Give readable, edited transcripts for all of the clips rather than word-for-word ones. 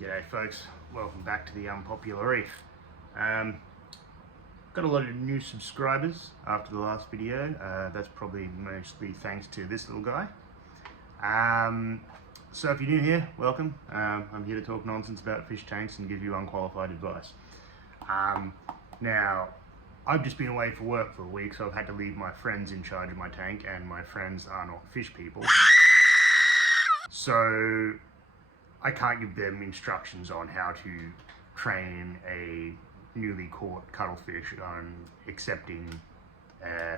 G'day folks, welcome back to the Unpopular Reef. Got a lot of new subscribers after the last video. That's probably mostly thanks to this little guy. So if you're new here, welcome. I'm here to talk nonsense about fish tanks and give you unqualified advice. Now, I've just been away for work for a week, so I've had to leave my friends in charge of my tank, and my friends are not fish people. So I can't give them instructions on how to train a newly caught cuttlefish on accepting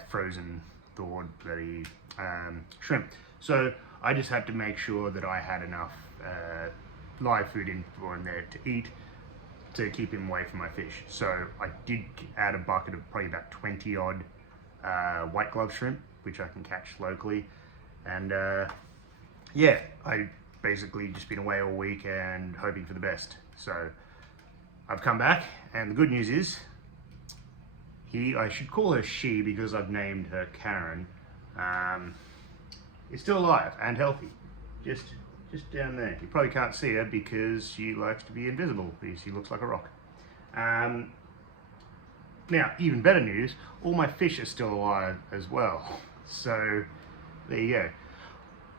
frozen thawed bloody shrimp. So I just had to make sure that I had enough live food in for him there to eat to keep him away from my fish. So I did add a bucket of probably about 20 odd white glove shrimp, which I can catch locally. And yeah, I basically just been away all week and hoping for the best. So I've come back, and the good news is I should call her she because I've named her Karen, is still alive and healthy, just down there. You probably can't see her because she likes to be invisible because she looks like a rock. Now, even better news, all my fish are still alive as well. So there you go.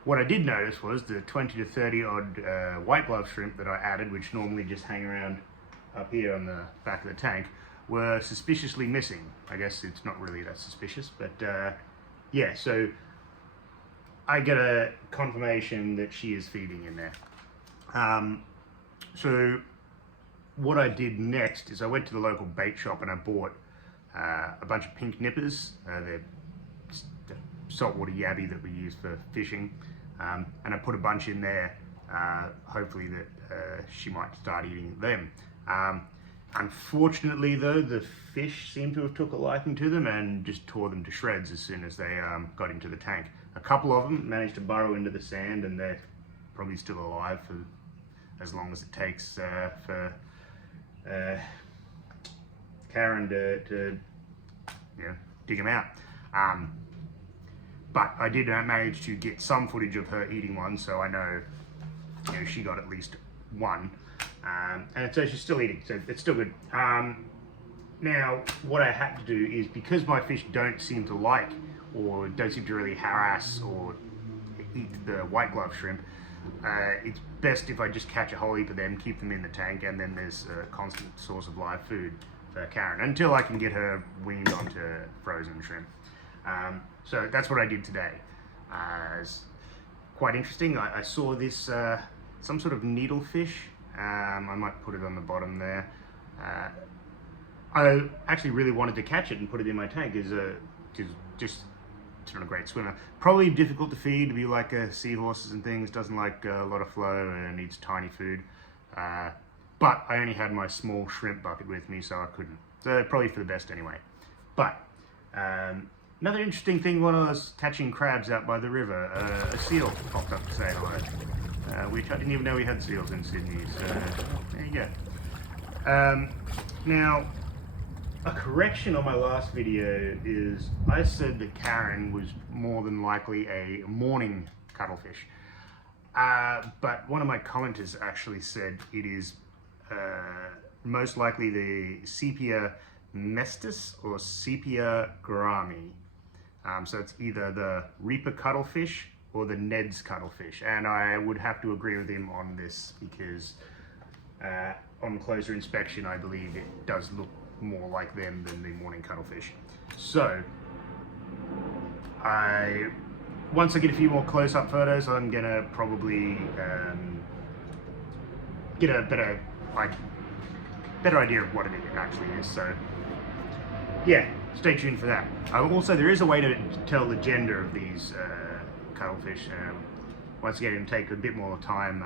What I did notice was the 20 to 30 odd white glove shrimp that I added, which normally just hang around up here on the back of the tank, were suspiciously missing. I guess it's not really that suspicious, but yeah, so I get a confirmation that she is feeding in there. So what I did next is I went to the local bait shop and I bought a bunch of pink nippers. They're the saltwater yabby that we use for fishing, and I put a bunch in there, hopefully that she might start eating them. Unfortunately though, the fish seemed to have took a liking to them and just tore them to shreds as soon as they got into the tank. A couple of them managed to burrow into the sand, and they're probably still alive for as long as it takes for Karen to dig them out. But I did manage to get some footage of her eating one, so I know, she got at least one. And so she's still eating, so it's still good. Now, what I had to do is, because my fish don't seem to like, or don't seem to really harass or eat the white glove shrimp, it's best if I just catch a whole heap of them, keep them in the tank, and then there's a constant source of live food for Karen, until I can get her weaned onto frozen shrimp. So that's what I did today. It's quite interesting. I saw this, some sort of needlefish. I might put it on the bottom there. I actually really wanted to catch it and put it in my tank because just it's not a great swimmer. Probably difficult to feed, to be like seahorses and things. Doesn't like a lot of flow and needs tiny food. But I only had my small shrimp bucket with me, so I couldn't. So probably for the best anyway. But another interesting thing when I was catching crabs out by the river, a seal popped up to say hello. Which I didn't even know we had seals in Sydney, so there you go. Now, a correction on my last video is I said that Karen was more than likely a morning cuttlefish. But one of my commenters actually said it is most likely the Sepia mestis or Sepia grami. So it's either the Reaper cuttlefish or the Ned's cuttlefish, and I would have to agree with him on this because on closer inspection I believe it does look more like them than the morning cuttlefish. So once I get a few more close-up photos, I'm gonna probably get a better idea of what it actually is. So yeah, stay tuned for that. Also, there is a way to tell the gender of these cuttlefish. Once again, it'll take a bit more time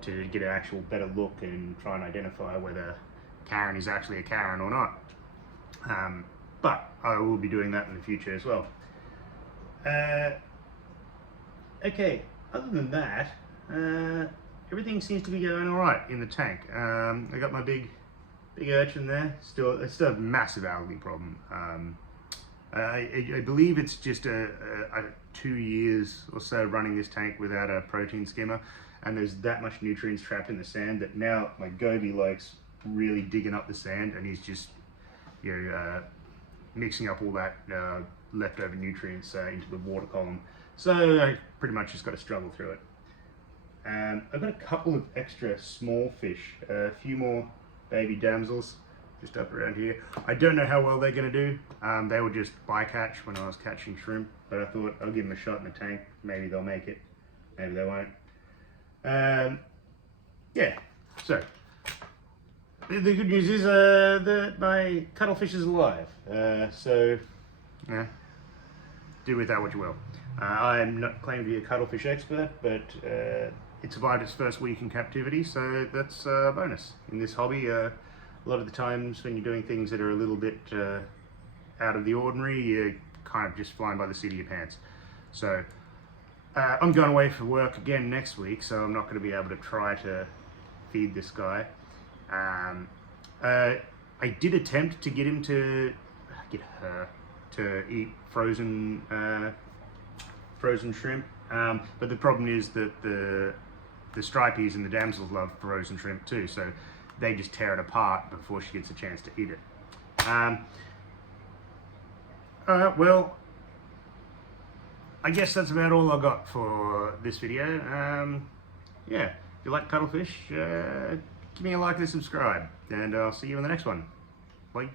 to get an actual better look and try and identify whether Karen is actually a Karen or not. But I will be doing that in the future as well. Okay, other than that, everything seems to be going all right in the tank. I got my big urchin there. It's still a massive algae problem. I believe it's just a 2 years or so running this tank without a protein skimmer, and there's that much nutrients trapped in the sand that now my goby likes really digging up the sand, and he's just, you know, mixing up all that leftover nutrients into the water column. So I pretty much just got to struggle through it. I've got a couple of extra small fish, a few more baby damsels just up around here. I don't know how well they're going to do. They were just bycatch when I was catching shrimp, but I thought I'll give them a shot in the tank. Maybe they'll make it, maybe they won't. Yeah, so the good news is that my cuttlefish is alive. So yeah, do with that what you will. I'm not claiming to be a cuttlefish expert, but it survived its first week in captivity, so that's a bonus in this hobby. A lot of the times when you're doing things that are a little bit out of the ordinary, you're kind of just flying by the seat of your pants. So I'm going away for work again next week, so I'm not going to be able to try to feed this guy. I did attempt to get her to eat frozen shrimp, but the problem is that the stripies and the damsels love frozen shrimp too, so they just tear it apart before she gets a chance to eat it. Well, I guess that's about all I got for this video. Yeah, if you like cuttlefish, give me a like and a subscribe, and I'll see you in the next one. Bye.